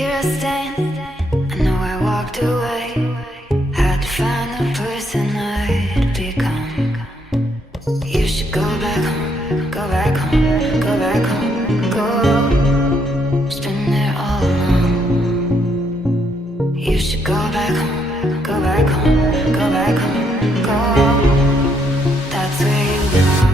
Here I stand, I know I walked away. Had to find the person I'd become. You should go back home, go back home, go back home, go. It's been there all along. You should go back home, go back home, go back home, go. That's where you belong.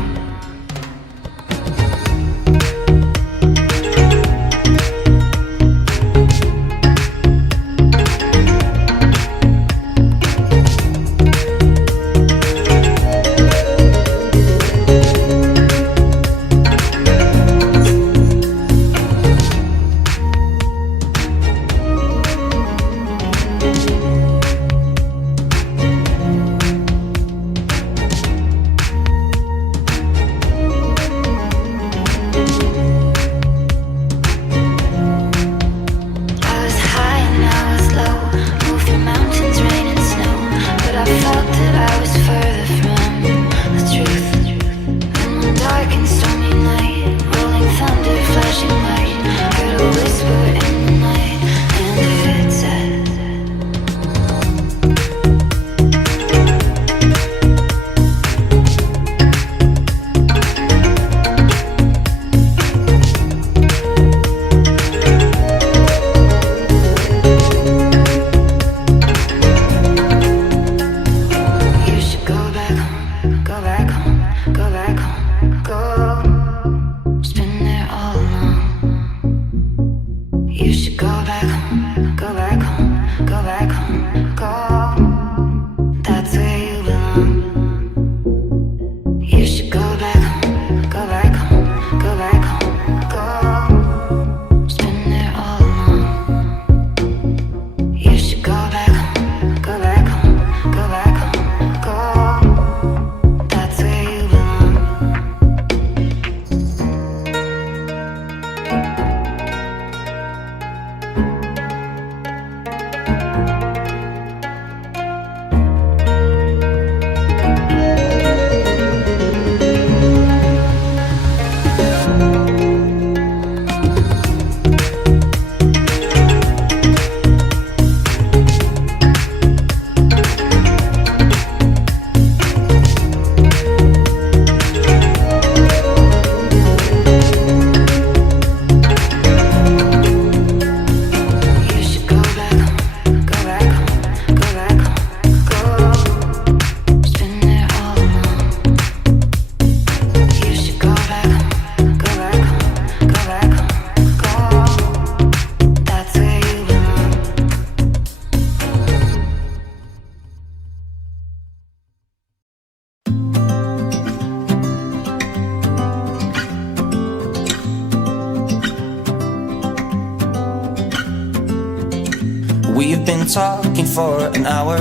We've been talking for an hour,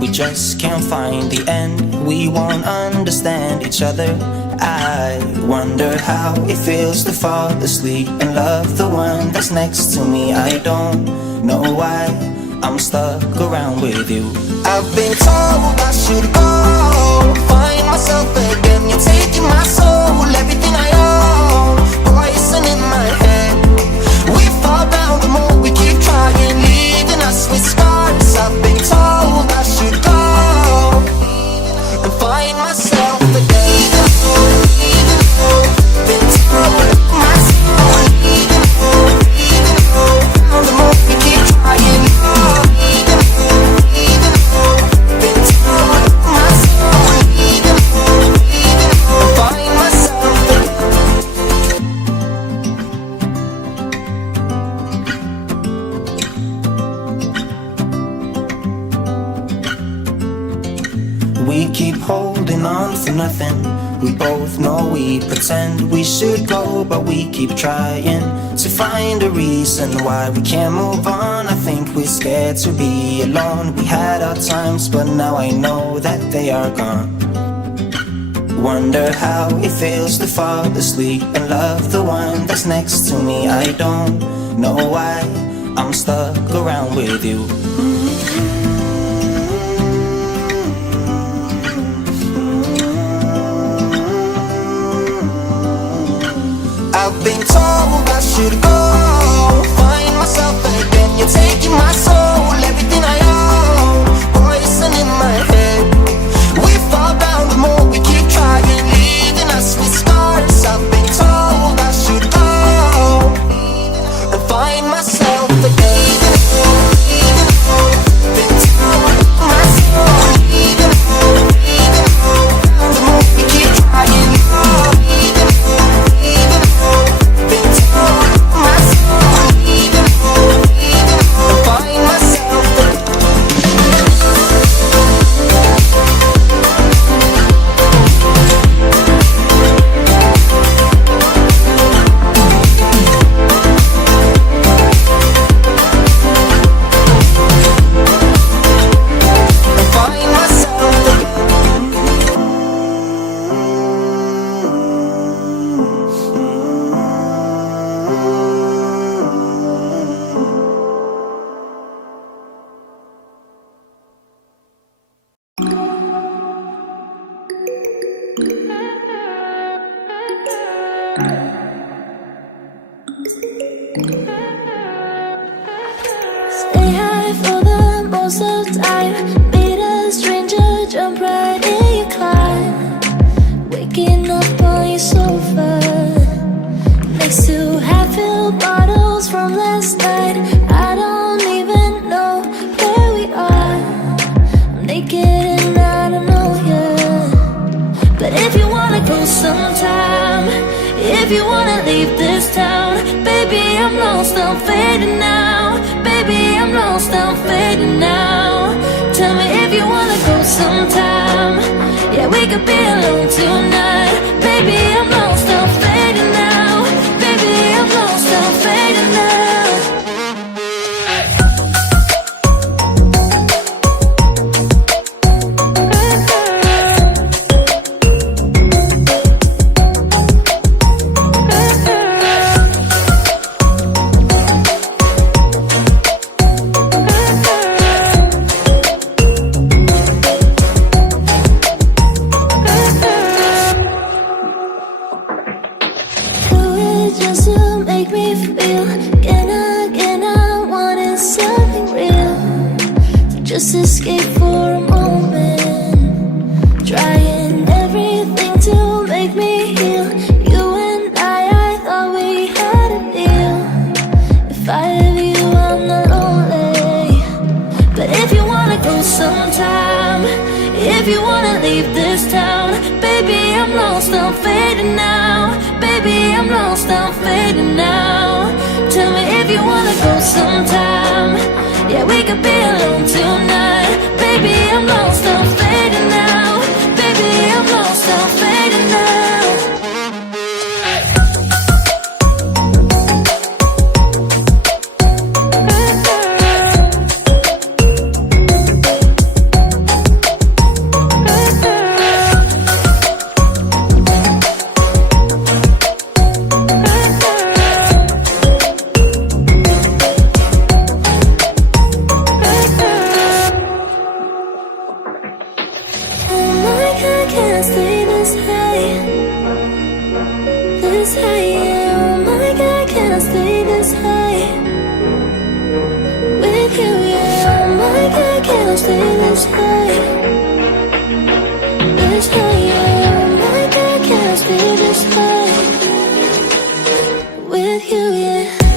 we just can't find the end. We won't understand each other. I wonder how it feels to fall asleep and love the one that's next to me. I don't know why I'm stuck around with you. I've been told I should go find myself again. You're taking my soul, everything I own, poison in my head. We fall down the more we keep trying, leaving us with scars. I've been told I should go and find myself again. Even though, been told my soul, even though, the more we keep trying, even though, been told my soul, even though, find myself again. We keep holding on for nothing. We both know we pretend we should go, but we keep trying to find a reason why we can't move on. I think we're scared to be alone. We had our times, but now I know that they are gone. Wonder how it feels to fall asleep and love the one that's next to me. I don't know why I'm stuck around with you. I've been told I should go find myself again. Stay high for the most of the time. Meet a stranger, jump right in your car. Waking up on your sofa next to half-filled bottles from last night. I don't even know where we are. I'm naked and I don't know you. But if you wanna go sometime, if you wanna leave this town, baby, I'm lost, I'm fading now. Baby, I'm lost, I'm fading now. Tell me if you wanna go sometime. Yeah, we could be alone tonight. Baby, I'm lost, I'm fading now. Baby, I'm lost, I'm fading now. Just to make me feel again, I wanted something real. So just escape for a moment, trying everything to make me heal. You and I thought we had a deal. If I have you, I'm not lonely. But if you wanna go sometime, if you wanna leave this town, baby, I'm lost, I'm fading now. Baby, I'm lost, I'm fading now. Tell me if you wanna go sometime. Yeah, we could be alone tonight. Baby, I'm lost, I'm fading now. Baby, I'm lost, I'm fading now. With you, yeah.